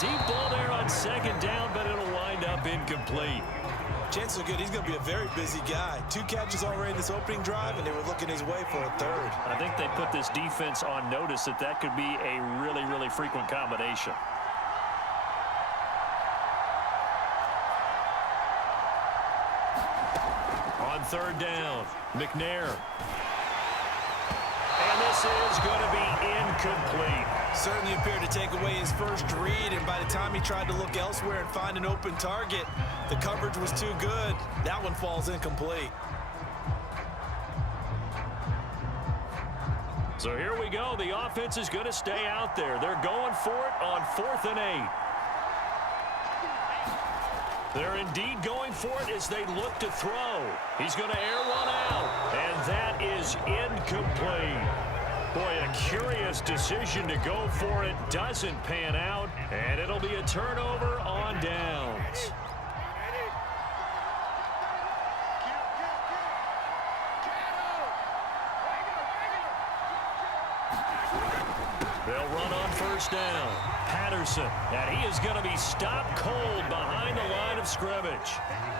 deep ball there on second down, but it'll wind up incomplete. Chances are good he's going to be a very busy guy. 2 catches already this opening drive, and they were looking his way for a third. I think they put this defense on notice that could be a really, really frequent combination. On third down, McNair. And this is going to be incomplete. Certainly appeared to take away his first read, and by the time he tried to look elsewhere and find an open target, the coverage was too good. That one falls incomplete. So here we go. The offense is going to stay out there. They're going for it on 4th and 8. They're indeed going for it as they look to throw. He's going to air one out, and that is incomplete. Boy, a curious decision to go for it. Doesn't pan out, and it'll be a turnover on downs. They'll run on first down. Patterson, and he is going to be stopped cold behind the line of scrimmage.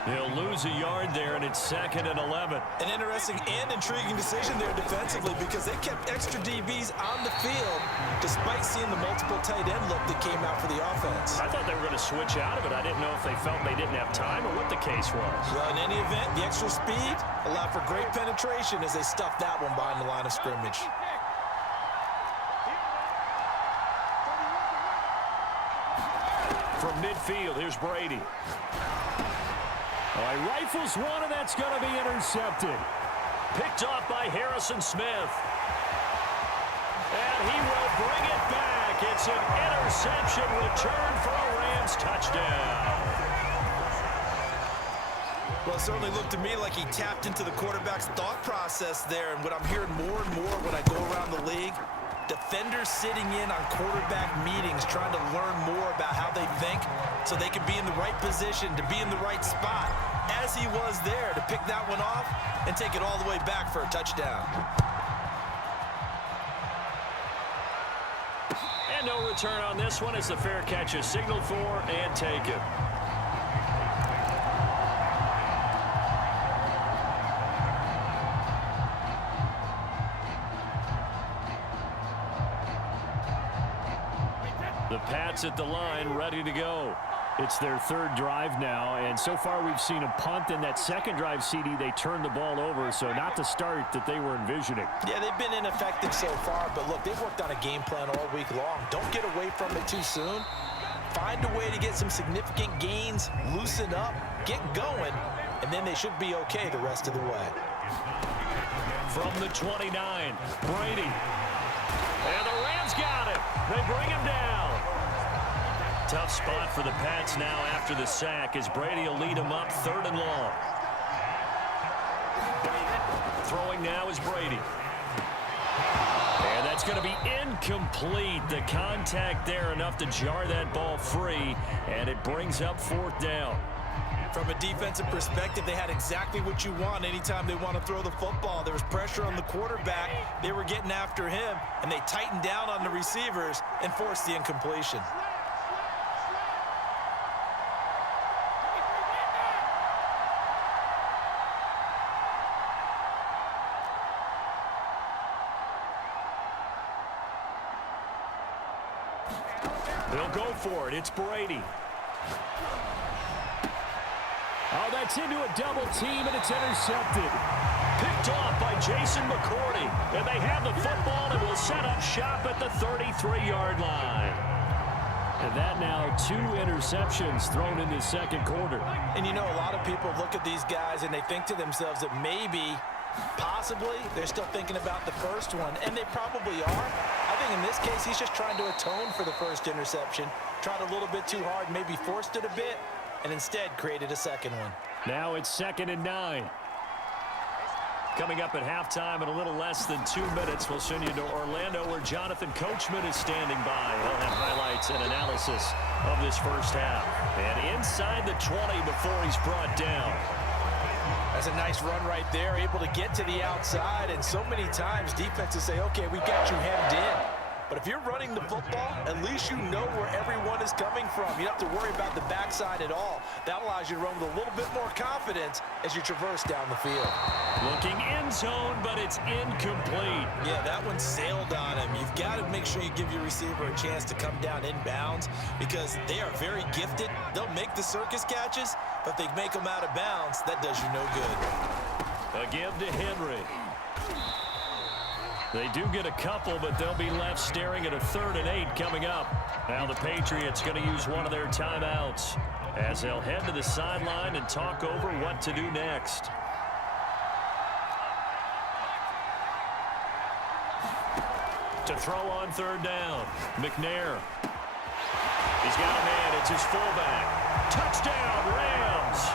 He'll lose a yard there, and it's 2nd and 11. An interesting and intriguing decision there defensively because they kept extra DBs on the field despite seeing the multiple tight end look that came out for the offense. I thought they were going to switch out of it. I didn't know if they felt they didn't have time or what the case was. Well, in any event, the extra speed allowed for great penetration as they stuffed that one behind the line of scrimmage. From midfield, here's Brady. He rifles one, and that's going to be intercepted. Picked off by Harrison Smith. And he will bring it back. It's an interception return for a Rams touchdown. Well, it certainly looked to me like he tapped into the quarterback's thought process there. And what I'm hearing more and more when I go around the league, defenders sitting in on quarterback meetings trying to learn more about how they think so they can be in the right position to be in the right spot, as he was there to pick that one off and take it all the way back for a touchdown. And no return on this one as the fair catch is signaled for and taken. The Pats at the line, ready to go. It's their 3rd drive now, and so far we've seen a punt. In that 2nd drive, CD, they turned the ball over, so not the start that they were envisioning. Yeah, they've been ineffective so far, but look, they've worked on a game plan all week long. Don't get away from it too soon. Find a way to get some significant gains, loosen up, get going, and then they should be okay the rest of the way. From the 29, Brady. And the Rams got him. They bring him down. Tough spot for the Pats now after the sack as Brady will lead him up 3rd and long. Throwing now is Brady. And that's going to be incomplete. The contact there enough to jar that ball free, and it brings up 4th down. From a defensive perspective, they had exactly what you want anytime they want to throw the football. There was pressure on the quarterback. They were getting after him, and they tightened down on the receivers and forced the incompletion. They'll go for it. It's Brady. Oh, that's into a double team, and it's intercepted. Picked off by Jason McCourty. And they have the football and will set up shop at the 33-yard line. And that now 2 interceptions thrown in the 2nd quarter. And you know, a lot of people look at these guys and they think to themselves that maybe, possibly, they're still thinking about the first one. And they probably are. I think in this case, he's just trying to atone for the first interception. Tried a little bit too hard, maybe forced it a bit, and instead created a 2nd one. Now it's 2nd and 9. Coming up at halftime in a little less than 2 minutes, we'll send you to Orlando where Jonathan Coachman is standing by. He'll have highlights and analysis of this first half. And inside the 20 before he's brought down. That's a nice run right there, able to get to the outside. And so many times defenses say, okay, we got you hemmed in. But if you're running the football, at least you know where everyone is coming from. You don't have to worry about the backside at all. That allows you to run with a little bit more confidence as you traverse down the field. Looking end zone, but it's incomplete. Yeah, that one sailed on him. You've got to make sure you give your receiver a chance to come down inbounds because they are very gifted. They'll make the circus catches, but if they make them out of bounds, that does you no good. A give to Henry. They do get a couple, but they'll be left staring at a 3rd and 8 coming up. Now the Patriots going to use one of their timeouts as they'll head to the sideline and talk over what to do next. To throw on 3rd down, McNair. He's got a man. It's his fullback. Touchdown, Rams.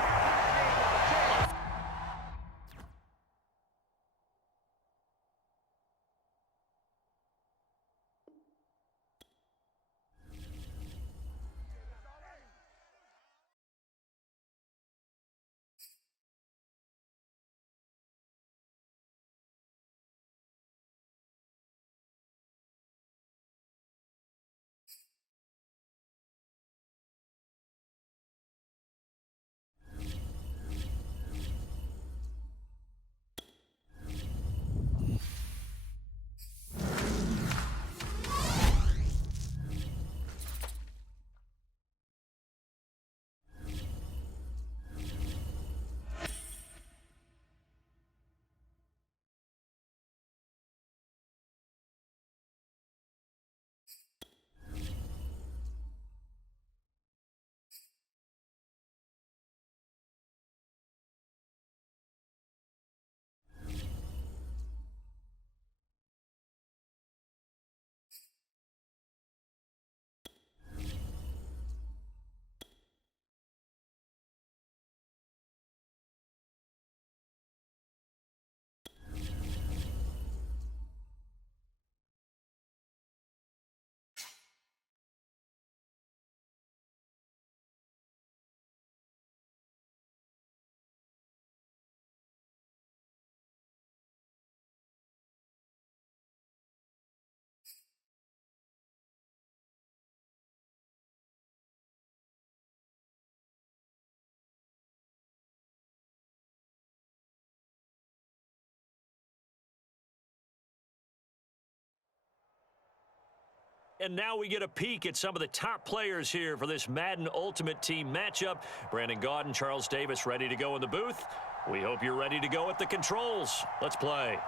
And now we get a peek at some of the top players here for this Madden Ultimate Team matchup. Brandon Gaudin, Charles Davis ready to go in the booth. We hope you're ready to go at the controls. Let's play.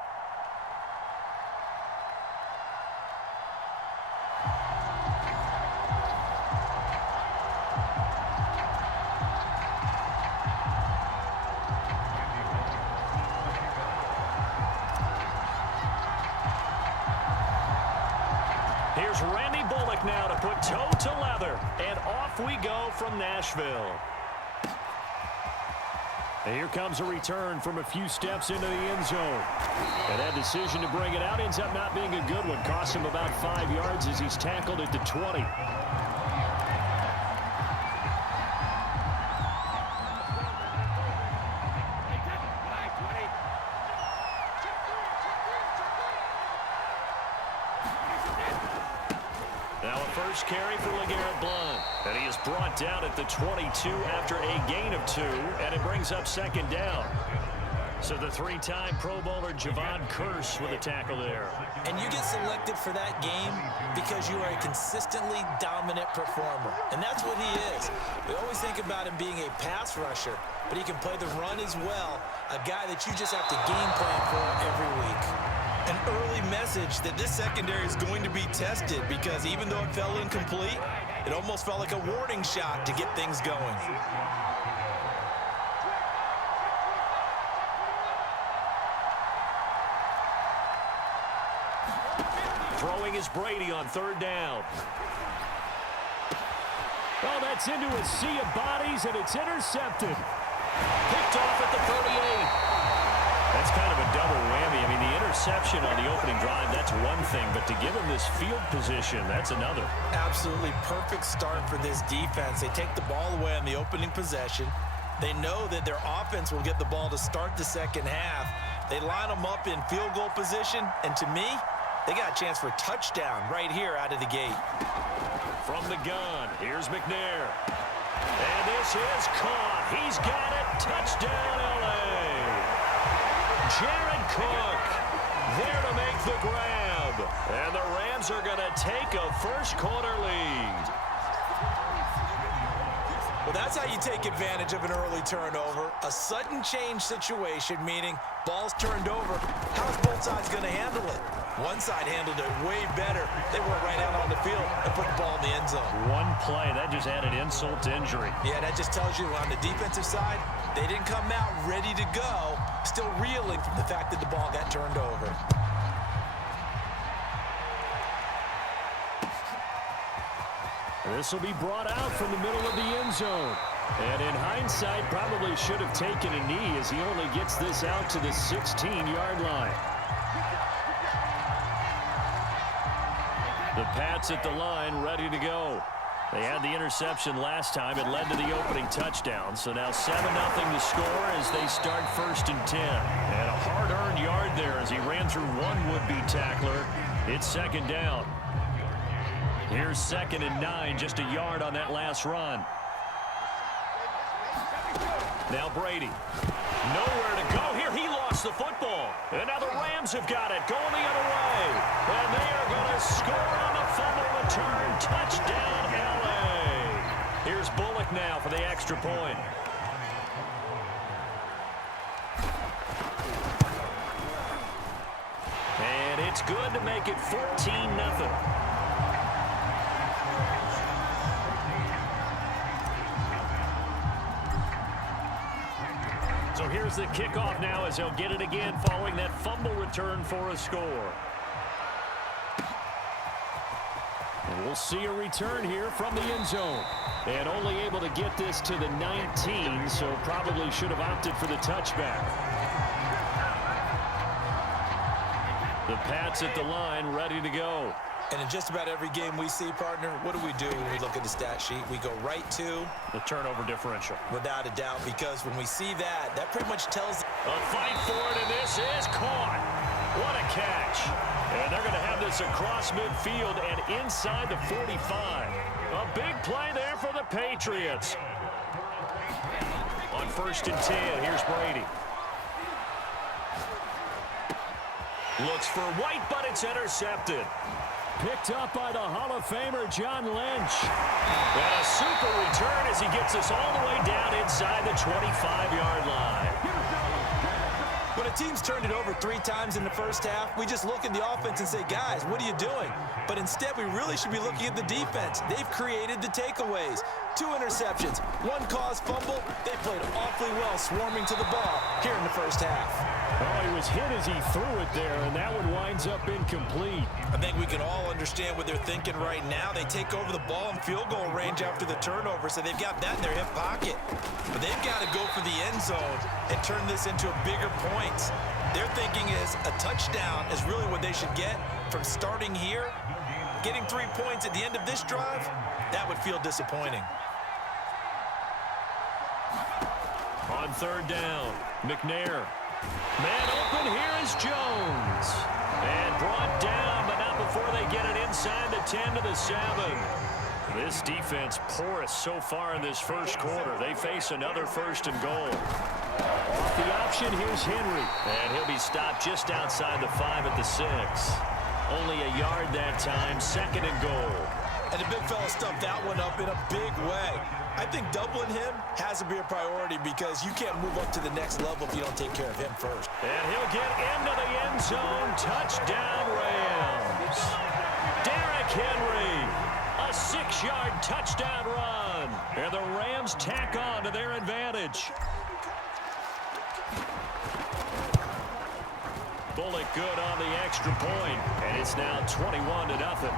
Here's Randy Bullock now to put toe to leather. And off we go from Nashville. And here comes a return from a few steps into the end zone. And that decision to bring it out ends up not being a good one. Cost him about 5 yards as he's tackled at the 20. Now a first carry for LeGarrette Blount. And he is brought down at the 22 after a gain of 2. And it brings up 2nd down. So the 3-time Pro Bowler Javon Curse with a tackle there. And you get selected for that game because you are a consistently dominant performer. And that's what he is. We always think about him being a pass rusher, but he can play the run as well. A guy that you just have to game plan for every week. An early message that this secondary is going to be tested because even though it fell incomplete, it almost felt like a warning shot to get things going. Throwing is Brady on 3rd down. Oh, that's into a sea of bodies, and it's intercepted. Picked off at the 38. That's kind of a double whammy. I mean, the interception on the opening drive, that's one thing, but to give him this field position, that's another. Absolutely perfect start for this defense. They take the ball away on the opening possession. They know that their offense will get the ball to start the second half. They line them up in field goal position, and to me, They got a chance for a touchdown right here out of the gate. From the gun, here's McNair. And this is caught. He's got it. Touchdown, L.A. Jared Cook there to make the grab. And the Rams are going to take a first-quarter lead. Well, that's how you take advantage of an early turnover. A sudden change situation, meaning ball's turned over. How's both sides going to handle it? One side handled it way better. They went right out on the field and put the ball in the end zone. One play, that just added insult to injury. Yeah, that just tells you on the defensive side, they didn't come out ready to go, still reeling from the fact that the ball got turned over. This will be brought out from the middle of the end zone. And in hindsight, probably should have taken a knee as he only gets this out to the 16-yard line. The Pats at the line, ready to go. They had the interception last time. It led to the opening touchdown. So now 7-0 the score as they start 1st and 10. And a hard-earned yard there as he ran through one would-be tackler. It's 2nd down. Here's 2nd and 9, just a yard on that last run. Now Brady. Nowhere to go here. He lost the football. And now the Rams have got it, going the other way. And they are going to score on the fumble return. Touchdown, L.A. Here's Bullock now for the extra point. And it's good to make it 14-0. So here's the kickoff now as he'll get it again following that fumble return for a score. And we'll see a return here from the end zone. And only able to get this to the 19, so probably should have opted for the touchback. The Pats at the line, ready to go. And in just about every game we see, partner, what do we do when we look at the stat sheet? We go right to the turnover differential. Without a doubt, because when we see that, that pretty much tells a fight for it, and this is caught. What a catch. And they're going to have this across midfield and inside the 45. A big play there for the Patriots. On 1st and 10, here's Brady. Looks for White, but it's intercepted. Picked up by the Hall of Famer John Lynch. And a super return as he gets us all the way down inside the 25-yard line. When a team's turned it over 3 times in the first half, we just look at the offense and say, guys, what are you doing? But instead, we really should be looking at the defense. They've created the takeaways. 2 interceptions, 1 caused fumble. They played awfully well swarming to the ball here in the first half. Oh, he was hit as he threw it there, and that one winds up incomplete. I think we can all understand what they're thinking right now. They take over the ball in field goal range after the turnover, so they've got that in their hip pocket. But they've got to go for the end zone and turn this into a bigger point. Their thinking is a touchdown is really what they should get from starting here. Getting 3 points at the end of this drive, that would feel disappointing. On 3rd down, McNair. Man open, here is Jones. And brought down, but not before they get it inside the 10 to the 7. This defense porous so far in this first quarter. They face another 1st and goal. Off the option, here's Henry. And he'll be stopped just outside the 5 at the 6. Only a yard that time, 2nd and goal. And the big fella stuffed that one up in a big way. I think doubling him has to be a priority because you can't move up to the next level if you don't take care of him first. And he'll get into the end zone. Touchdown, Rams. Derrick Henry, a 6-yard touchdown run. And the Rams tack on to their advantage. Bullock good on the extra point, and it's now 21-0.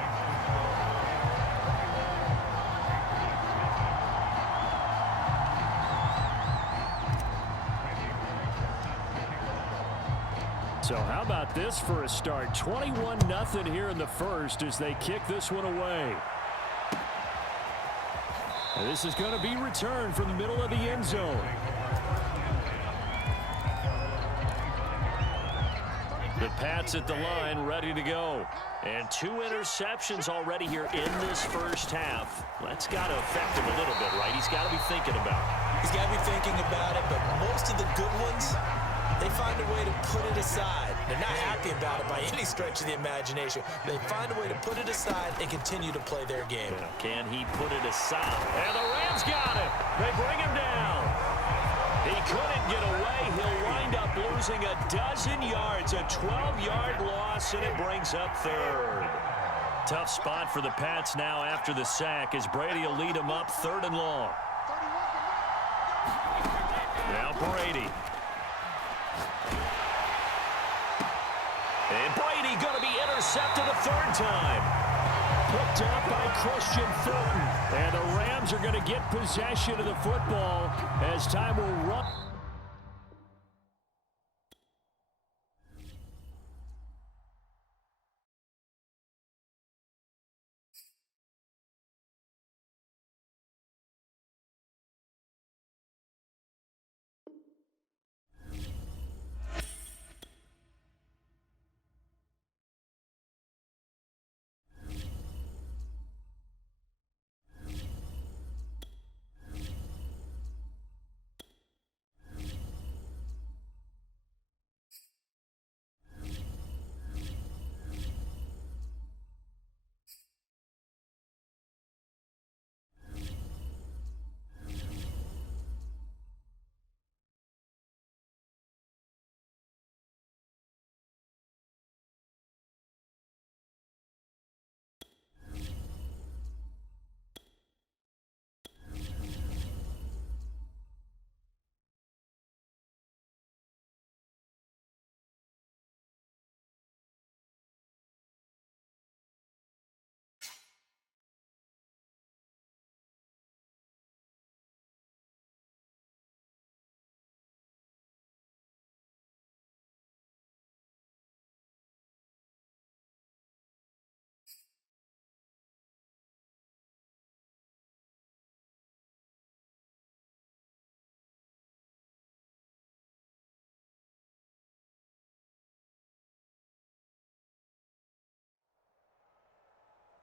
So how about this for a start? 21-0 here in the first as they kick this one away. And this is going to be returned from the middle of the end zone. The Pats at the line, ready to go. And 2 interceptions already here in this first half. That's got to affect him a little bit, right? He's got to be thinking about it. He's got to be thinking about it, but most of the good ones, they find a way to put it aside. They're not happy about it by any stretch of the imagination. They find a way to put it aside and continue to play their game. Yeah. Can he put it aside? And the Rams got him. They bring him down. He couldn't get away. He'll wind up losing a dozen yards, a 12-yard loss, and it brings up third. Tough spot for the Pats now after the sack as Brady will lead them up 3rd and long. Now Brady. And Brady going to be intercepted a 3rd time. Picked up by Christian Fulton. And the Rams are going to get possession of the football as time will run.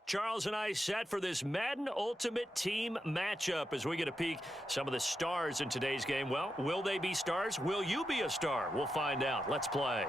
Charles and I set for this Madden Ultimate Team matchup as we get a peek some of the stars in today's game. Well, will they be stars? Will you be a star? We'll find out. Let's play.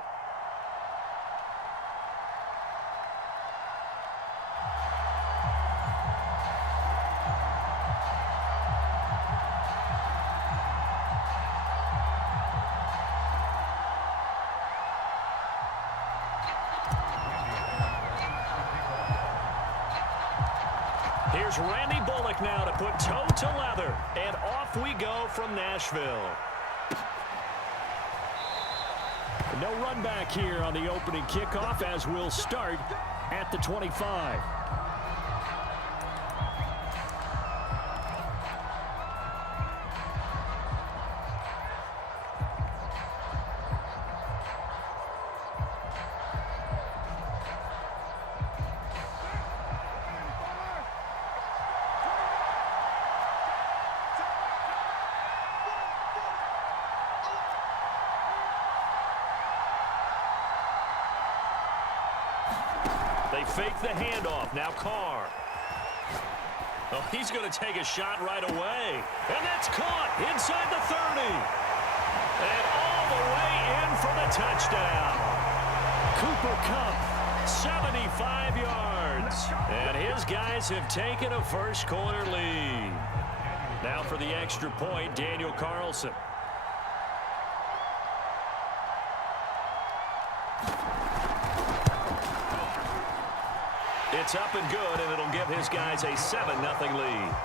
Here's Randy Bullock now to put toe to leather. And off we go from Nashville. No run back here on the opening kickoff as we'll start at the 25. They fake the handoff. Now Carr. Oh, he's going to take a shot right away. And that's caught inside the 30. And all the way in for the touchdown. Cooper Kupp, 75 yards. And his guys have taken a first-quarter lead. Now for the extra point, Daniel Carlson. It's up and good, and it'll give his guys a 7-0 lead.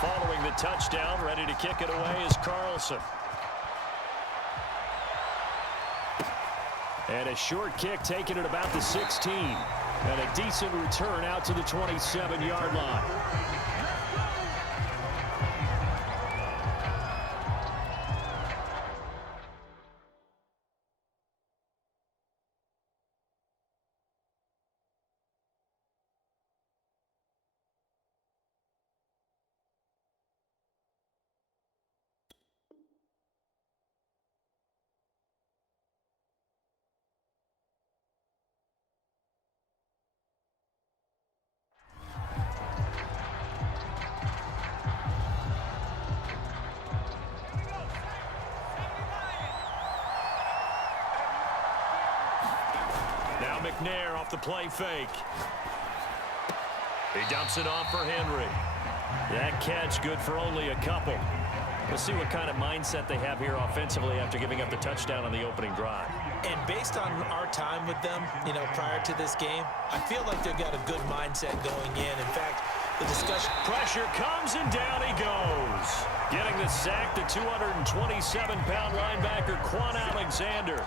Following the touchdown, ready to kick it away is Carlson. And a short kick taken at about the 16. And a decent return out to the 27-yard line. Now McNair off the play fake. He dumps it off for Henry. That catch good for only a couple. We'll see what kind of mindset they have here offensively after giving up the touchdown on the opening drive. And based on our time with them, prior to this game, I feel like they've got a good mindset going in. In fact, the discussion... Pressure comes and down he goes. Getting the sack, the 227-pound linebacker, Quan Alexander.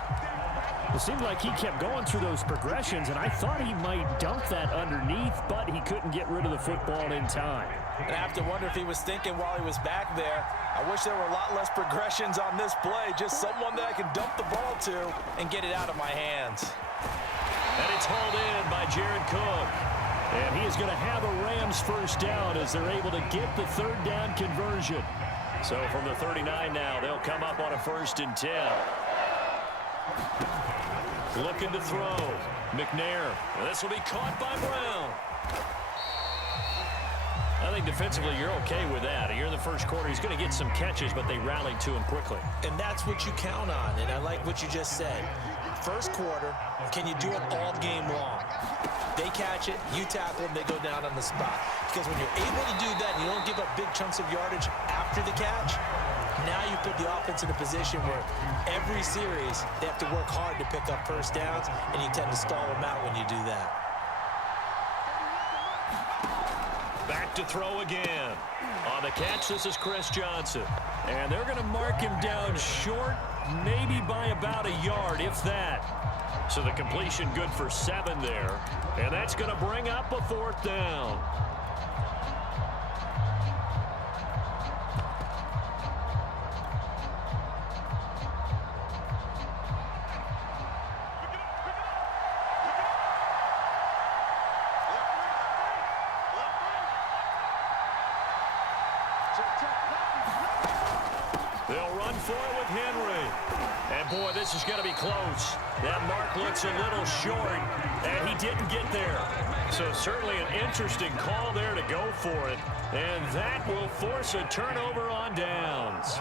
It seemed like he kept going through those progressions, and I thought he might dump that underneath, but he couldn't get rid of the football in time. And I have to wonder if he was thinking while he was back there, I wish there were a lot less progressions on this play, just someone that I can dump the ball to and get it out of my hands. And it's hauled in by Jared Cook. And he is going to have a Rams first down as they're able to get the third down conversion. So from the 39 now, they'll come up on a 1st and 10. Looking to throw. McNair. This will be caught by Brown. I think defensively you're okay with that. Here in the first quarter, he's going to get some catches, but they rallied to him quickly. And that's what you count on, and I like what you just said. First quarter, can you do it all game long? They catch it, you tackle them, they go down on the spot. Because when you're able to do that and you don't give up big chunks of yardage after the catch, now you put the offense in a position where every series they have to work hard to pick up first downs, and you tend to stall them out when you do that. Back to throw again. On the catch, this is Chris Johnson. And they're going to mark him down short, maybe by about a yard, if that. So the completion good for 7 there. And that's going to bring up a 4th down. They'll run for it with Henry. And, boy, this is going to be close. That mark looks a little short, and he didn't get there. So certainly an interesting call there to go for it. And that will force a turnover on downs.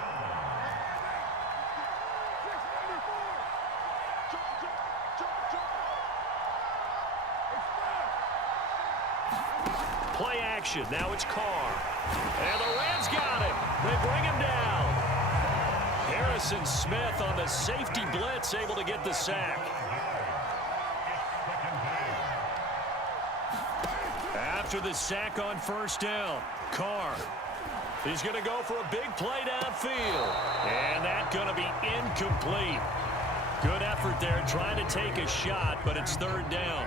Play action. Now it's Carr. And the Rams got him. They bring him down. Harrison Smith on the safety blitz, able to get the sack. After the sack on 1st down, Carr. He's going to go for a big play downfield. And that's going to be incomplete. Good effort there trying to take a shot, but it's 3rd down.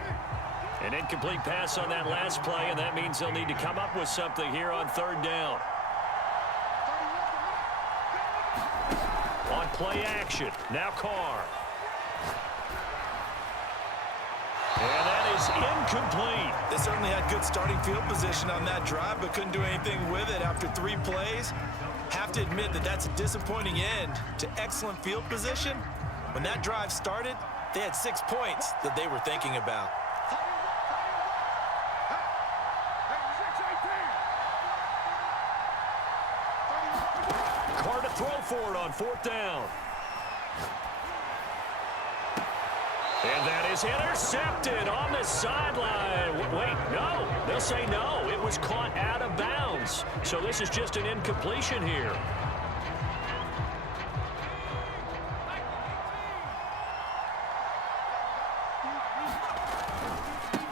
An incomplete pass on that last play, and that means they'll need to come up with something here on 3rd down. On play action, now Carr. And that is incomplete. They certainly had good starting field position on that drive, but couldn't do anything with it after 3 plays. Have to admit that that's a disappointing end to excellent field position. When that drive started, they had 6 points that they were thinking about. Carr to throw for it on 4th down. And that is intercepted on the sideline. Wait, no. They'll say no. It was caught out of bounds. So this is just an incompletion here.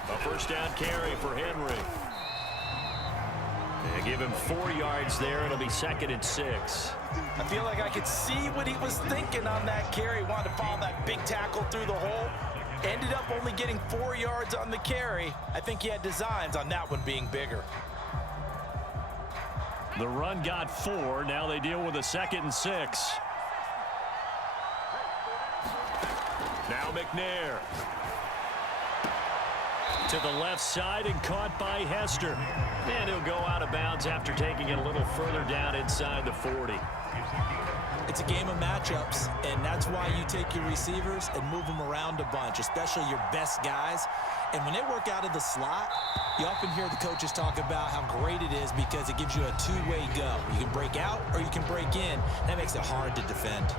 A 1st down carry for Henry. They give him 4 yards there. It'll be 2nd and 6. I feel like I could see what he was thinking on that carry. Wanted to follow that big tackle through the hole. Ended up only getting 4 yards on the carry. I think he had designs on that one being bigger. The run got 4. Now they deal with a 2nd and 6. Now McNair. To the left side and caught by Hester. And he'll go out of bounds after taking it a little further down inside the 40. It's a game of matchups, and that's why you take your receivers and move them around a bunch, especially your best guys. And when they work out of the slot, you often hear the coaches talk about how great it is because it gives you a two-way go. You can break out or you can break in. That makes it hard to defend.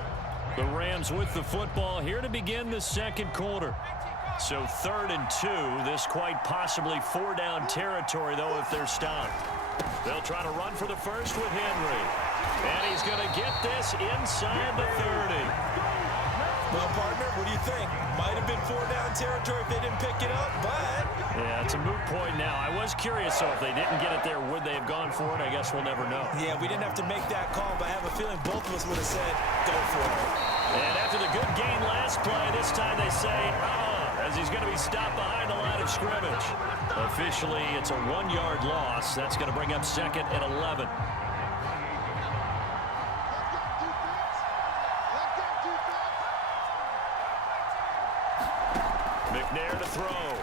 The Rams with the football here to begin the 2nd quarter. So 3rd and 2. This quite possibly 4-down territory, though, if they're stopped. They'll try to run for the first with Henry. And he's going to get this inside the 30. Well, partner, what do you think? Might have been 4-down territory if they didn't pick it up, but... Yeah, it's a moot point now. I was curious, so if they didn't get it there, would they have gone for it? I guess we'll never know. Yeah, we didn't have to make that call, but I have a feeling both of us would have said, go for it. And after the good gain last play, this time they say, as he's going to be stopped behind the line of scrimmage. Officially, it's a 1-yard loss. That's going to bring up 2nd and 11. McNair to throw.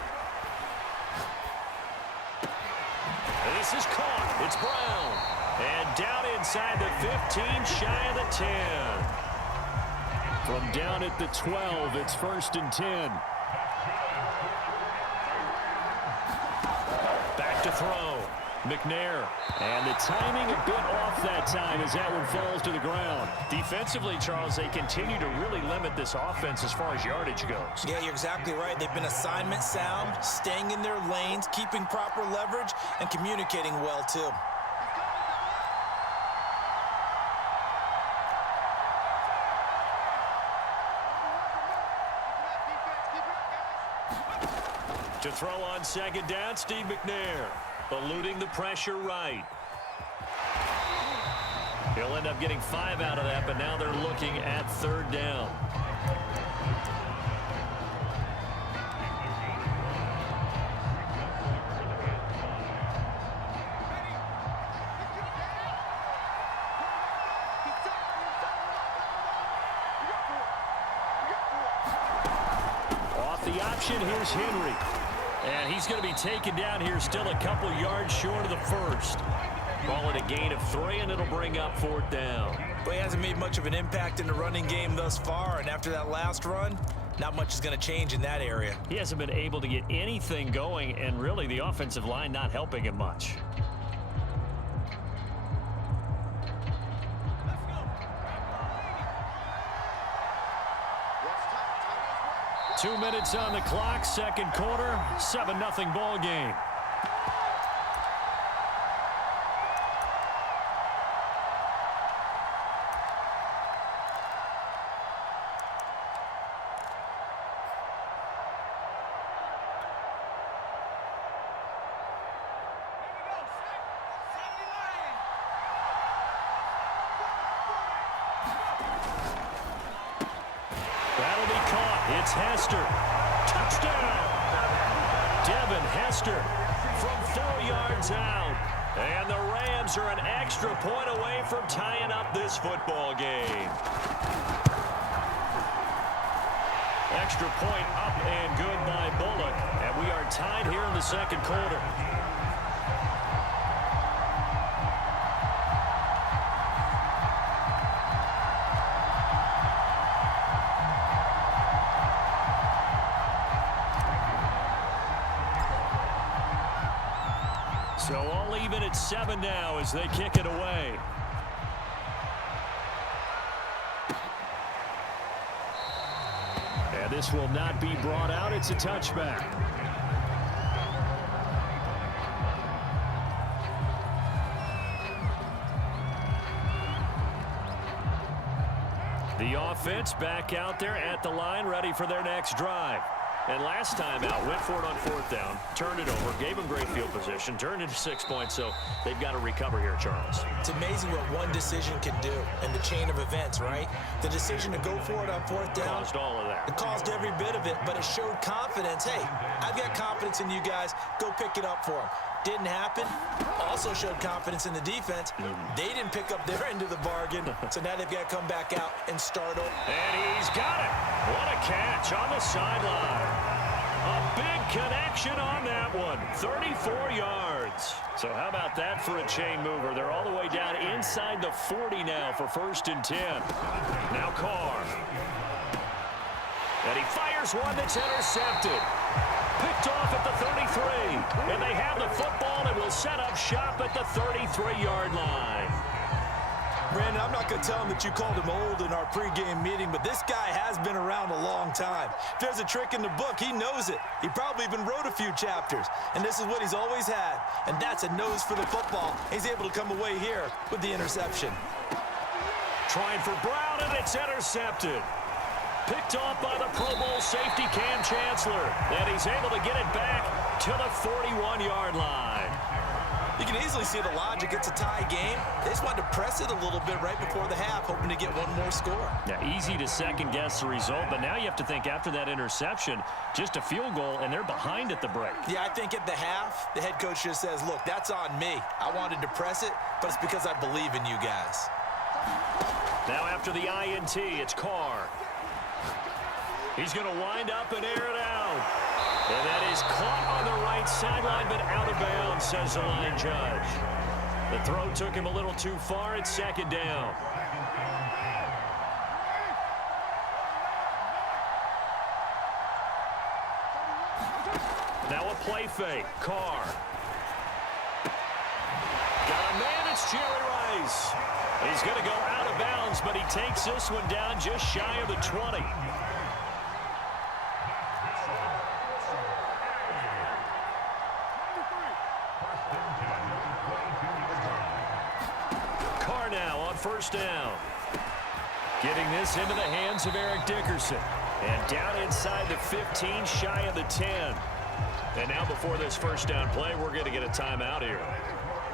This is caught. It's Brown. And down inside the 15, shy of the 10. From down at the 12, it's 1st and 10. Back to throw. McNair. And the timing a bit off that time as that one falls to the ground. Defensively, Charles, they continue to really limit this offense as far as yardage goes. Yeah, you're exactly right. They've been assignment sound, staying in their lanes, keeping proper leverage, and communicating well, too. To throw on 2nd down, Steve McNair. Eluding the pressure right. He'll end up getting 5 out of that, but now they're looking at 3rd down. Off the option, here's Henry. And he's going to be taken down here, still a couple yards short of the 1st. Call it a gain of 3, and it'll bring up 4th down. But he hasn't made much of an impact in the running game thus far, and after that last run, not much is going to change in that area. He hasn't been able to get anything going, and really the offensive line not helping him much. Two minutes on the clock, 2nd quarter, 7-0 ball game. That'll be caught. It's Hester. Touchdown. Devin Hester from 4 yards out. And the Rams are an extra point away from tying up this football game. Extra point up and good by Bullock. And we are tied here in the 2nd quarter. So all even at 7 now as they kick it away. And this will not be brought out. It's a touchback. The offense back out there at the line, ready for their next drive. And last time out, went for it on 4th down, turned it over, gave them great field position, turned into 6 points, so they've got to recover here, Charles. It's amazing what one decision can do in the chain of events, right? The decision to go for it on 4th down. Caused all of that. It caused every bit of it, but it showed confidence. Hey, I've got confidence in you guys. Go pick it up for them. Didn't happen. Also showed confidence in the defense. They didn't pick up their end of the bargain, so now they've got to come back out and start over. And he's got it. What a catch on the sideline. A big connection on that one. 34 yards. So how about that for a chain mover? They're all the way down inside the 40 now for 1st and 10. Now Carr. And he fires one that's intercepted. Picked off at the 33. And they have the football and will set up shop at the 33-yard line. Brandon, I'm not going to tell him that you called him old in our pregame meeting, but this guy has been around a long time. If there's a trick in the book, he knows it. He probably even wrote a few chapters, and this is what he's always had, and that's a nose for the football. He's able to come away here with the interception. Trying for Brown, and it's intercepted. Picked off by the Pro Bowl safety Cam Chancellor, and he's able to get it back to the 41-yard line. You can easily see the logic. It's a tie game. They just wanted to press it a little bit right before the half, hoping to get one more score. Yeah, easy to second-guess the result, but now you have to think after that interception, just a field goal, and they're behind at the break. Yeah, I think at the half, the head coach just says, look, that's on me. I wanted to press it, but it's because I believe in you guys. Now after the INT, it's Carr. He's going to wind up and air it out. And that is caught on the right sideline, but out of bounds, says the line judge. The throw took him a little too far. It's second down. Now a play fake. Carr. Got a man. It's Jerry Rice. He's going to go out of bounds, but he takes this one down just shy of the 20. First down. Getting this into the hands of Eric Dickerson. And down inside the 15, shy of the 10. And now before this first down play, we're going to get a timeout here,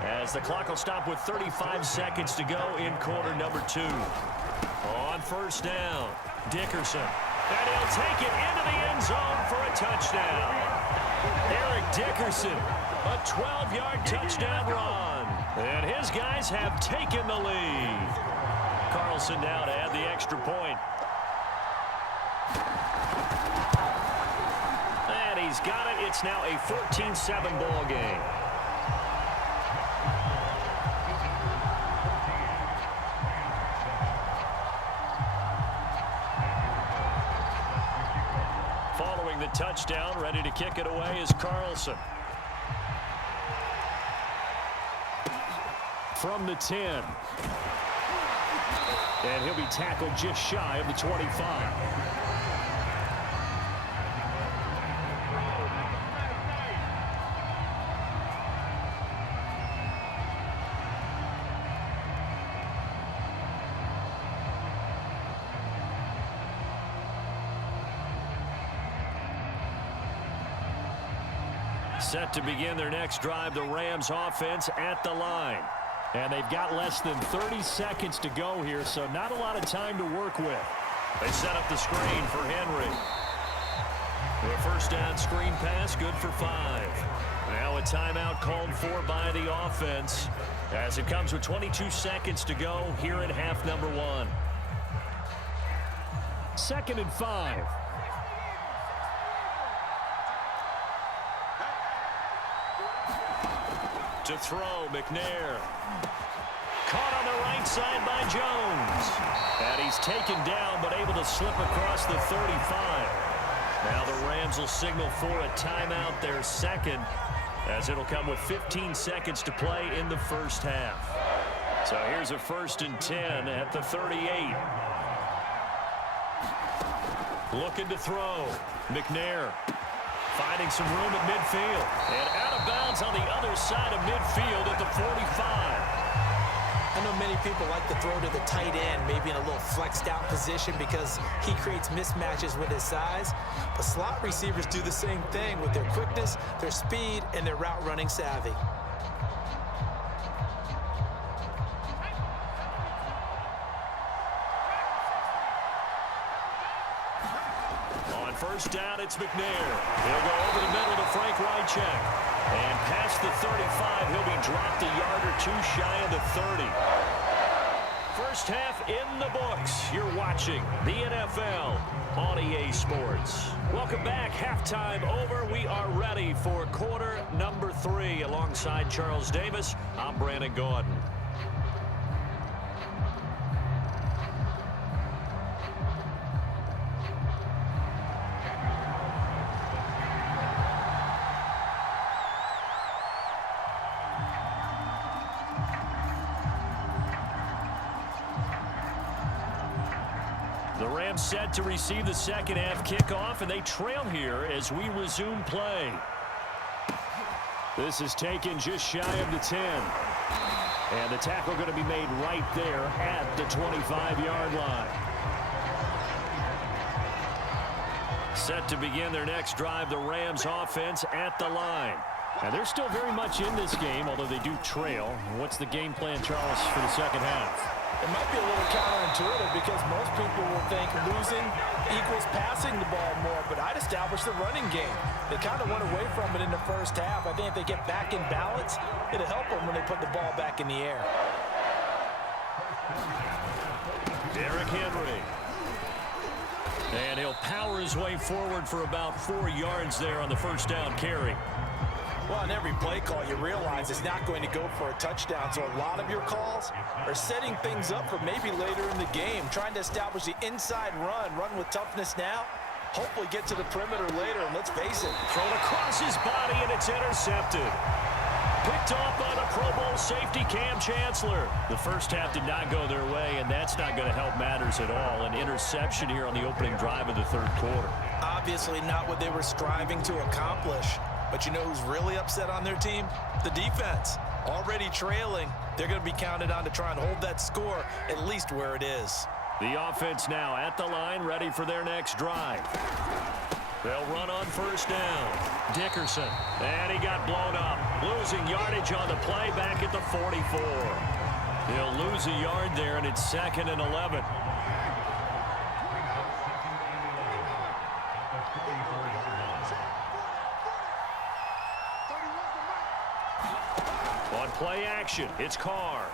as the clock will stop with 35 seconds to go in quarter number 2. On first down, Dickerson. And he'll take it into the end zone for a touchdown. Eric Dickerson, a 12-yard touchdown run. And his guys have taken the lead. Carlson now to add the extra point. And he's got it. It's now a 14-7 ball game. Following the touchdown, ready to kick it away is Carlson. From the 10. And he'll be tackled just shy of the 25. Set to begin their next drive, the Rams offense at the line. And they've got less than 30 seconds to go here, so not a lot of time to work with. They set up the screen for Henry. The first down screen pass, good for 5. Now a timeout called for by the offense, as it comes with 22 seconds to go here in half number 1. 2nd and 5. To throw, McNair. Caught on the right side by Jones. And he's taken down, but able to slip across the 35. Now the Rams will signal for a timeout, their second, as it'll come with 15 seconds to play in the first half. So here's a 1st and 10 at the 38. Looking to throw. McNair. Finding some room at midfield. And out of bounds on the other side of midfield at the 45. I know many people like to throw to the tight end, maybe in a little flexed out position because he creates mismatches with his size. But slot receivers do the same thing with their quickness, their speed, and their route running savvy. First down, it's McNair. He'll go over the middle to Frank Reichek. And past the 35, he'll be dropped a yard or 2 shy of the 30. First half in the books. You're watching the NFL on EA Sports. Welcome back. Halftime over. We are ready for quarter number 3. Alongside Charles Davis, I'm Brandon Gordon. The Rams set to receive the second half kickoff, and they trail here as we resume play. This is taken just shy of the 10. And the tackle going to be made right there at the 25-yard line. Set to begin their next drive, the Rams offense at the line. Now, they're still very much in this game, although they do trail. What's the game plan, Charles, for the second half? It might be a little counterintuitive because most people will think losing equals passing the ball more, but I'd establish the running game. They kind of went away from it in the first half. I think if they get back in balance, it'll help them when they put the ball back in the air. Derrick Henry. And he'll power his way forward for about 4 yards there on the first down carry. Well, on every play call, you realize it's not going to go for a touchdown, so a lot of your calls are setting things up for maybe later in the game, trying to establish the inside run with toughness now, hopefully get to the perimeter later, and let's face it. Thrown across his body, and it's intercepted. Picked off by the Pro Bowl safety, Cam Chancellor. The first half did not go their way, and that's not going to help matters at all. An interception here on the opening drive of the third quarter. Obviously not what they were striving to accomplish. But you know who's really upset on their team? The defense. Already trailing. They're going to be counted on to try and hold that score at least where it is. The offense now at the line, ready for their next drive. They'll run on first down. Dickerson. And he got blown up. Losing yardage on the play back at the 44. He'll lose a yard there, and it's 2nd and 11. On play action, it's Carr.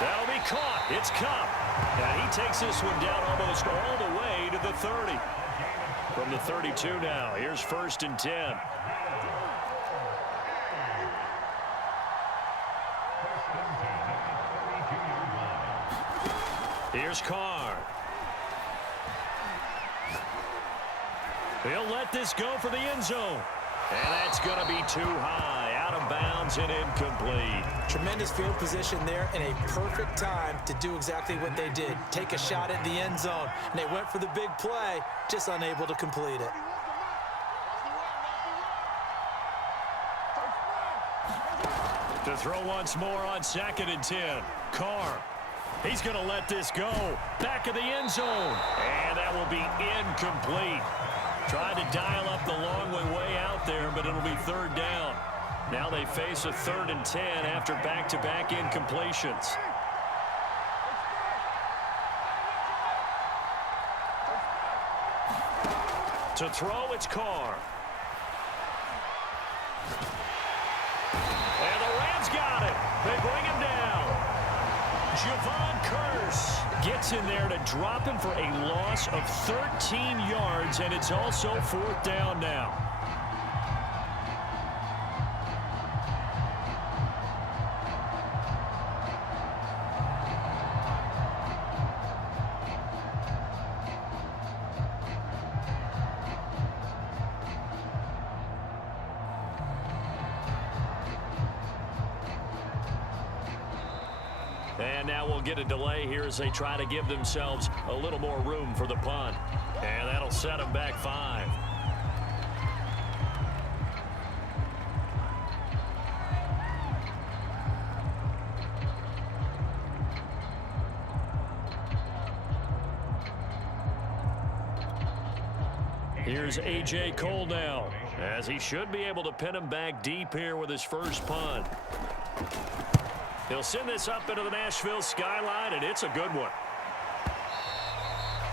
That'll be caught. It's Cup. And he takes this one down almost all the way to the 30. From the 32 now, here's 1st and 10. Here's Carr. He'll let this go for the end zone. And that's going to be too high, out of bounds and incomplete. Tremendous field position there and a perfect time to do exactly what they did. Take a shot at the end zone. And they went for the big play, just unable to complete it. To throw once more on 2nd and 10. Carr. He's going to let this go. Back of the end zone. And that will be incomplete. Tried to dial up the long way out there, but it'll be 3rd down. Now they face a 3rd and 10 after back-to-back incompletions. To throw, it's Carr. And the Rams got it. They bring him down. Javon Curse gets in there to drop him for a loss of 13 yards, and it's also 4th down now. And now we'll get a delay here as they try to give themselves a little more room for the punt. And that'll set them back 5. Here's A.J. Cole now, as he should be able to pin him back deep here with his first punt. He'll send this up into the Nashville skyline, and it's a good one.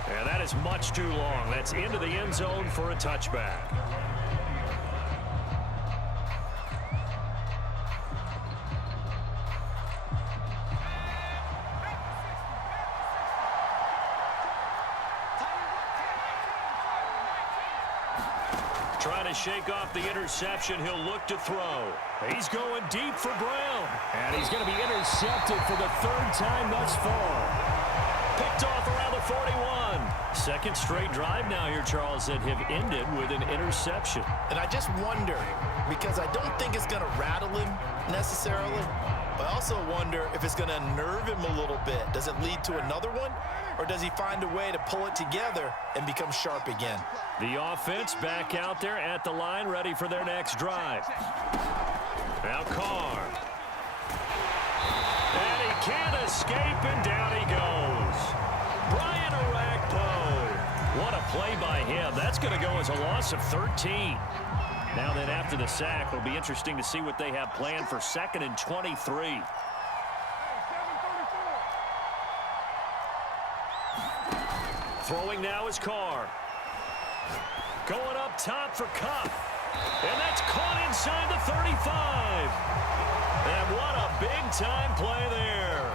And that is much too long. That's into the end zone for a touchback. Trying to shake off the interception. He'll look to throw. He's going deep for Brown. And he's going to be intercepted for the 3rd time thus far. Picked off around the 41. 2nd straight drive now here, Charles, that have ended with an interception. And I just wonder, because I don't think it's going to rattle him necessarily. But I also wonder if it's going to unnerve him a little bit. Does it lead to another one? Or does he find a way to pull it together and become sharp again? The offense back out there at the line, ready for their next drive. Now Carr. And he can't escape, and down he goes. Brian Orakpo. What a play by him. That's going to go as a loss of 13. Now then, after the sack, it'll be interesting to see what they have planned for 2nd and 23. Throwing now is Carr. Going up top for Cup. And that's caught inside the 35. And what a big-time play there.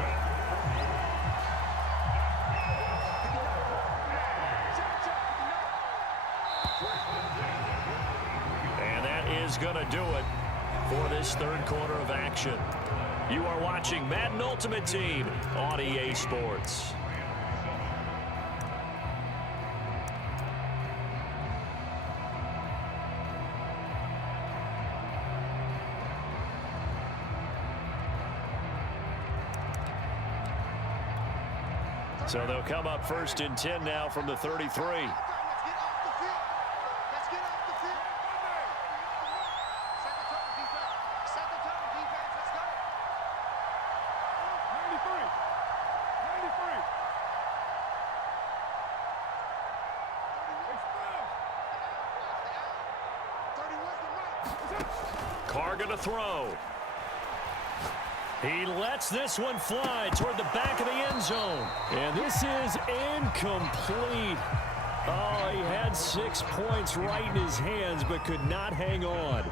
And that is going to do it for this third quarter of action. You are watching Madden Ultimate Team on EA Sports. So they'll come up 1st and 10 now from the 33. Carr gonna throw. He lets this one fly toward the back of the end zone. And this is incomplete. Oh, he had 6 points right in his hands, but could not hang on.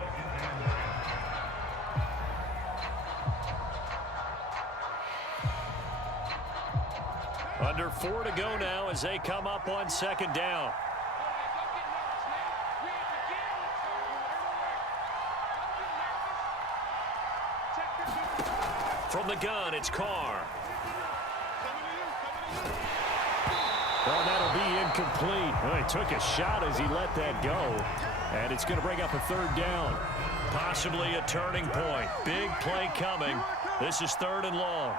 Under 4 to go now as they come up on 2nd down. From the gun, it's Carr. Well, that'll be incomplete. Well, he took a shot as he let that go. And it's going to bring up a 3rd down. Possibly a turning point. Big play coming. This is 3rd and long.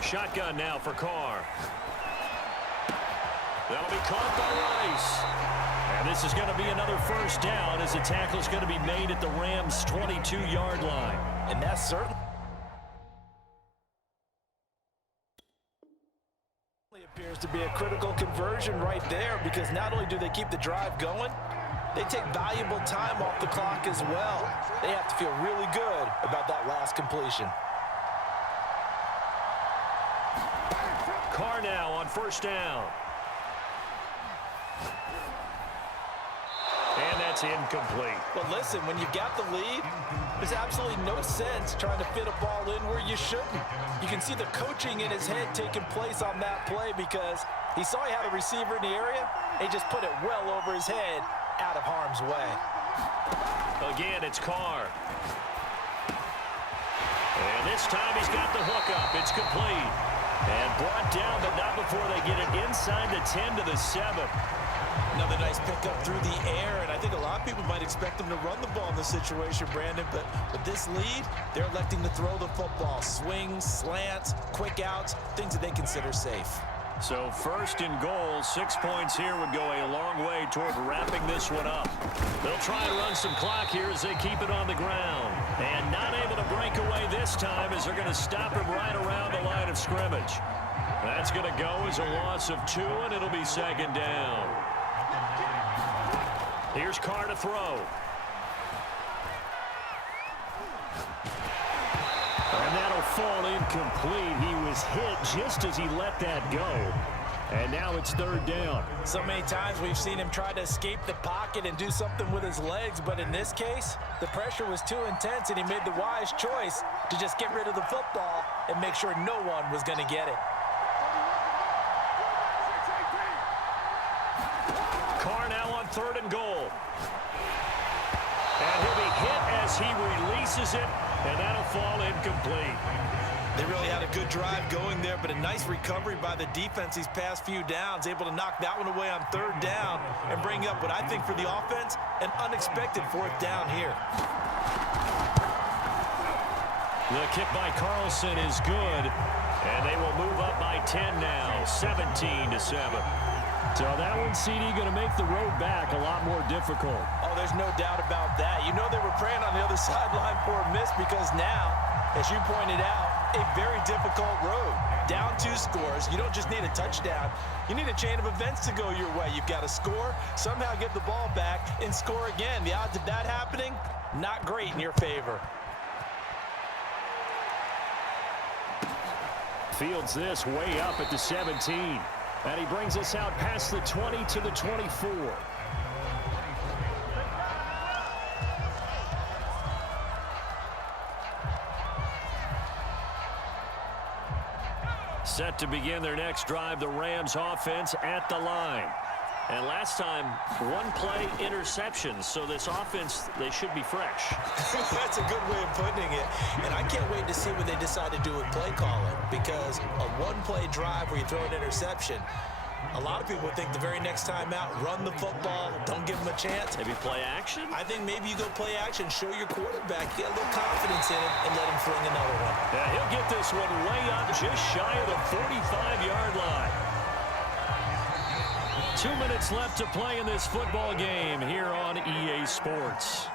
Shotgun now for Carr. That'll be caught by Rice. And this is going to be another 1st down as the tackle is going to be made at the Rams' 22-yard line. And that's certainly appears to be a critical conversion right there, because not only do they keep the drive going, they take valuable time off the clock as well. They have to feel really good about that last completion. Carr now on 1st down. And that's incomplete. But listen, when you got the lead, there's absolutely no sense trying to fit a ball in where you shouldn't. You can see the coaching in his head taking place on that play, because he saw he had a receiver in the area. He just put it well over his head, out of harm's way. Again, it's Carr. And this time he's got the hook up. It's complete. And brought down, but not before they get it inside the 10 to the 7. Another nice pickup through the air, and I think a lot of people might expect them to run the ball in this situation, Brandon, but with this lead, they're electing to throw the football. Swings, slants, quick outs, things that they consider safe. So 1st and goal, 6 points here would go a long way toward wrapping this one up. They'll try and run some clock here as they keep it on the ground. And not able to break away this time as they're going to stop him right around the line of scrimmage. That's going to go as a loss of 2, and it'll be 2nd down. Here's Carr to throw. And that'll fall incomplete. He was hit just as he let that go. And now it's 3rd down. So many times we've seen him try to escape the pocket and do something with his legs, but in this case, the pressure was too intense, and he made the wise choice to just get rid of the football and make sure no one was going to get it. Carr now on 3rd and goal. And he'll be hit as as he releases it, and that'll fall incomplete. They really had a good drive going there, but a nice recovery by the defense these past few downs, able to knock that one away on third down and bring up what I think for the offense, an unexpected fourth down here. The kick by Carlson is good, and they will move up by 10 now, 17-7. So that one, CD, going to make the road back a lot more difficult. Oh, there's no doubt about that. You know they were praying on the other sideline for a miss because now, as you pointed out, a very difficult road. Down 2 scores. You don't just need a touchdown. You need a chain of events to go your way. You've got to score, somehow get the ball back, and score again. The odds of that happening, not great in your favor. Fields this way up at the 17. And he brings us out past the 20 to the 24. Set to begin their next drive, the Rams offense at the line. And last time, one play interceptions, so this offense, they should be fresh. That's a good way of putting it. And I can't wait to see what they decide to do with play calling, because a one-play drive where you throw an interception, a lot of people think the very next time out, run the football, don't give them a chance. Maybe play action? I think maybe you go play action, show your quarterback, get a little confidence in him, and let him fling another one. Yeah, he'll get this one way up just shy of the 45-yard line. 2 minutes left to play in this football game here on EA Sports.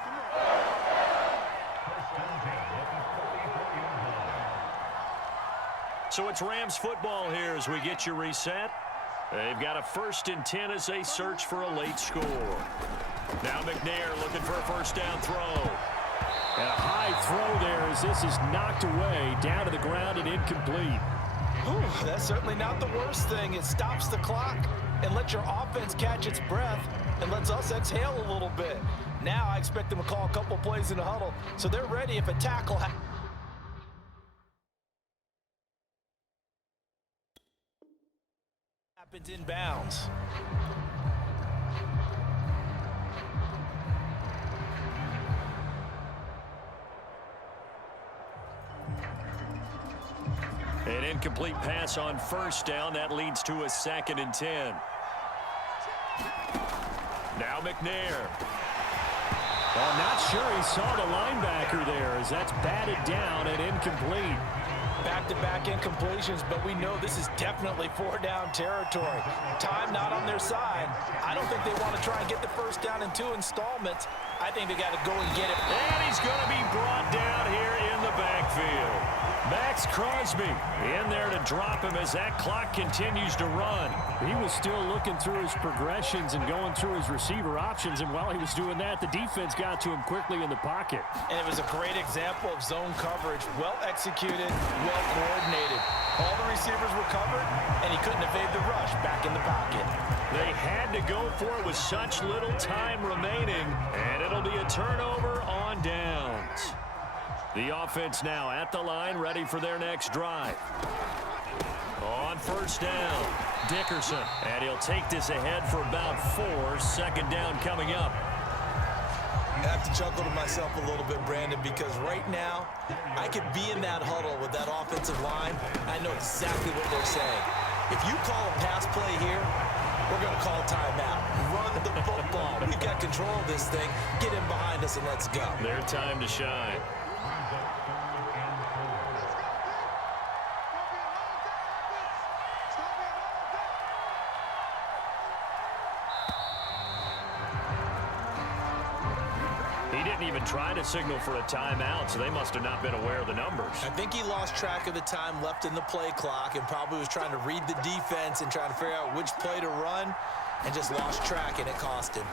So it's Rams football here as we get you reset. They've got a 1st and 10 as they search for a late score. Now McNair looking for a first down throw. And a high throw there as this is knocked away, down to the ground and incomplete. Whew, that's certainly not the worst thing. It stops the clock and lets your offense catch its breath and lets us exhale a little bit. Now I expect them to call a couple plays in the huddle, so they're ready if a tackle happens inbounds. An incomplete pass on first down. That leads to a 2nd and 10. Now McNair. Well, not sure he saw the linebacker there as that's batted down and incomplete. Back-to-back incompletions, but we know this is definitely 4-down territory. Time not on their side. I don't think they want to try and get the first down in 2 installments. I think they got to go and get it. And he's going to be brought down here in the backfield. Max Crosby in there to drop him as that clock continues to run. He was still looking through his progressions and going through his receiver options, and while he was doing that, the defense got to him quickly in the pocket. And it was a great example of zone coverage. Well executed, well coordinated. All the receivers were covered, and he couldn't evade the rush back in the pocket. They had to go for it with such little time remaining, and it'll be a turnover on downs. The offense now at the line, ready for their next drive. On first down, Dickerson. And he'll take this ahead for about 4. 2nd down coming up. I have to chuckle to myself a little bit, Brandon, because right now, I could be in that huddle with that offensive line. I know exactly what they're saying. If you call a pass play here, we're going to call timeout. Run the football. We've got control of this thing. Get in behind us and let's go. Their time to shine. He didn't even try to signal for a timeout, so they must have not been aware of the numbers. I think he lost track of the time left in the play clock and probably was trying to read the defense and trying to figure out which play to run and just lost track, and it cost him.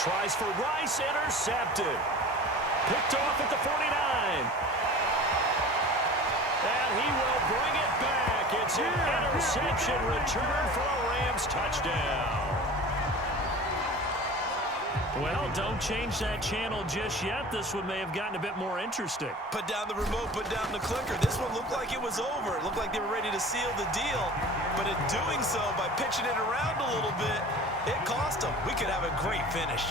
Tries for Rice, intercepted. Picked off at the 49. And he will bring it back. It's an interception return for a Rams touchdown. Well, don't change that channel just yet. This one may have gotten a bit more interesting. Put down the remote, put down the clicker. This one looked like it was over. It looked like they were ready to seal the deal. But in doing so, by pitching it around a little bit, it cost them. We could have a great finish.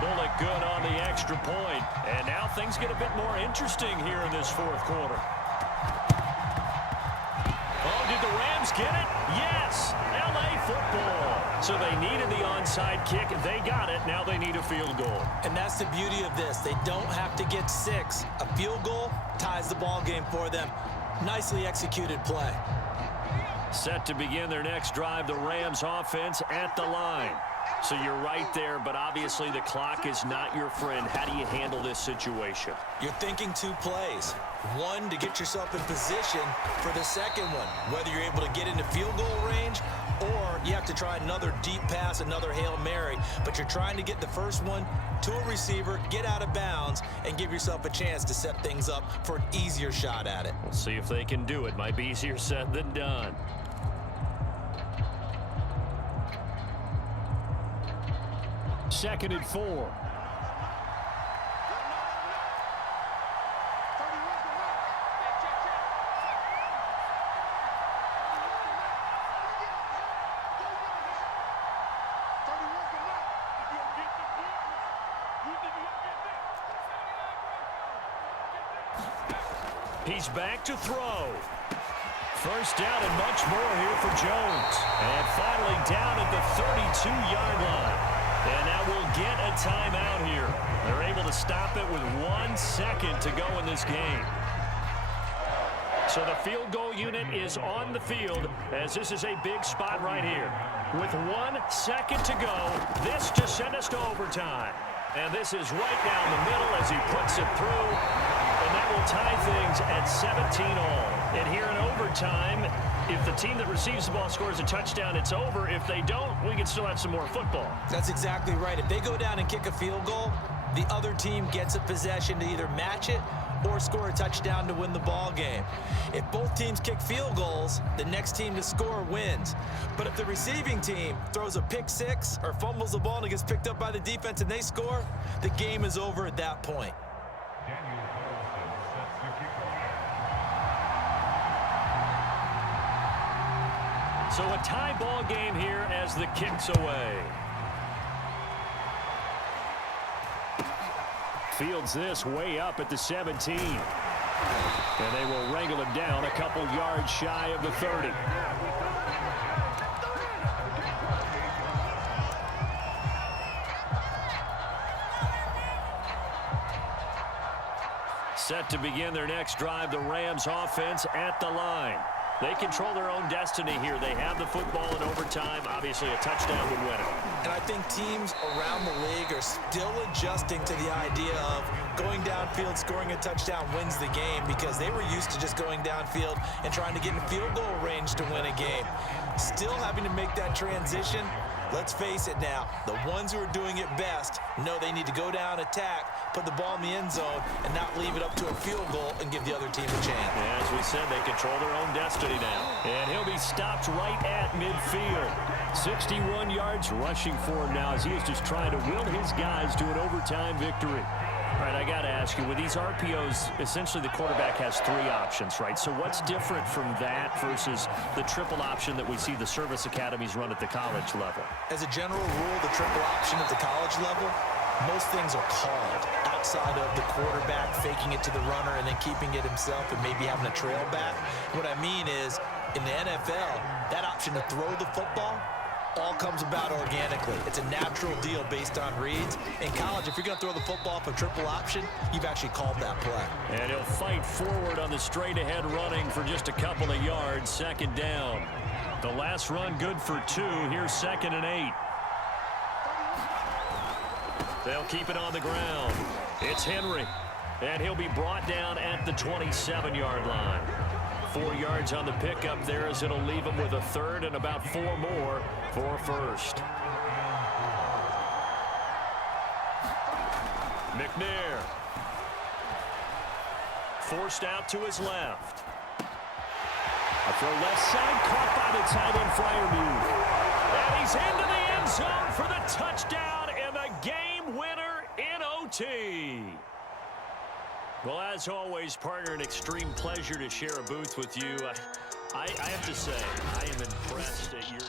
Bullet good on the extra point. And now things get a bit more interesting here in this fourth quarter. Oh, did the Rams get it? Yes! L.A. football. So they needed the onside kick. They got it. Now they need a field goal. And that's the beauty of this. They don't have to get 6. A field goal ties the ball game for them. Nicely executed play. Set to begin their next drive, the Rams offense at the line. So you're right there, but obviously the clock is not your friend. How do you handle this situation? You're thinking 2 plays. One, to get yourself in position for the second one, whether you're able to get into field goal range or you have to try another deep pass, another Hail Mary. But you're trying to get the first one to a receiver, get out of bounds, and give yourself a chance to set things up for an easier shot at it. We'll see if they can do it. Might be easier said than done. Second and 4. He's back to throw. First down and much more here for Jones. And finally down at the 32-yard line. And now we'll get a timeout here. They're able to stop it with 1 second to go in this game. So the field goal unit is on the field as this is a big spot right here. With 1 second to go, this just sent us to overtime. And this is right down the middle as he puts it through. And that will tie things at 17-all. And here in overtime, if the team that receives the ball scores a touchdown, it's over. If they don't, we can still have some more football. That's exactly right. If they go down and kick a field goal, the other team gets a possession to either match it or score a touchdown to win the ball game. If both teams kick field goals, the next team to score wins. But if the receiving team throws a pick 6 or fumbles the ball and it gets picked up by the defense and they score, the game is over at that point. So a tie ball game here as the kick's away. Fields this way up at the 17. And they will wrangle him down a couple yards shy of the 30. Set to begin their next drive, the Rams offense at the line. They control their own destiny here. They have the football in overtime. Obviously, a touchdown would win it. And I think teams around the league are still adjusting to the idea of going downfield, scoring a touchdown wins the game because they were used to just going downfield and trying to get in field goal range to win a game. Still having to make that transition. Let's face it now, the ones who are doing it best know they need to go down, attack, put the ball in the end zone, and not leave it up to a field goal and give the other team a chance. As we said, they control their own destiny now. And he'll be stopped right at midfield. 61 yards rushing for him now as he is just trying to will his guys to an overtime victory. All right, I got to ask you, with these RPOs, essentially the quarterback has 3 options, right? So what's different from that versus the triple option that we see the service academies run at the college level? As a general rule, the triple option at the college level, most things are called outside of the quarterback faking it to the runner and then keeping it himself and maybe having a trail back. What I mean is, in the NFL, that option to throw the football all comes about organically. It's a natural deal based on reads. In college, if you're going to throw the football off a triple option, you've actually called that play. And he'll fight forward on the straight-ahead running for just a couple of yards. Second down. The last run good for 2. Here's 2nd and 8. They'll keep it on the ground. It's Henry. And he'll be brought down at the 27-yard line. 4 yards on the pickup there as it'll leave him with a 3rd and about 4 more for first. McNair. Forced out to his left. A throw left side, caught by the tight end Freiermuth. And he's into the end zone for the touchdown, and the game oopsy. Well, as always, partner, an extreme pleasure to share a booth with you. I have to say, I am impressed at your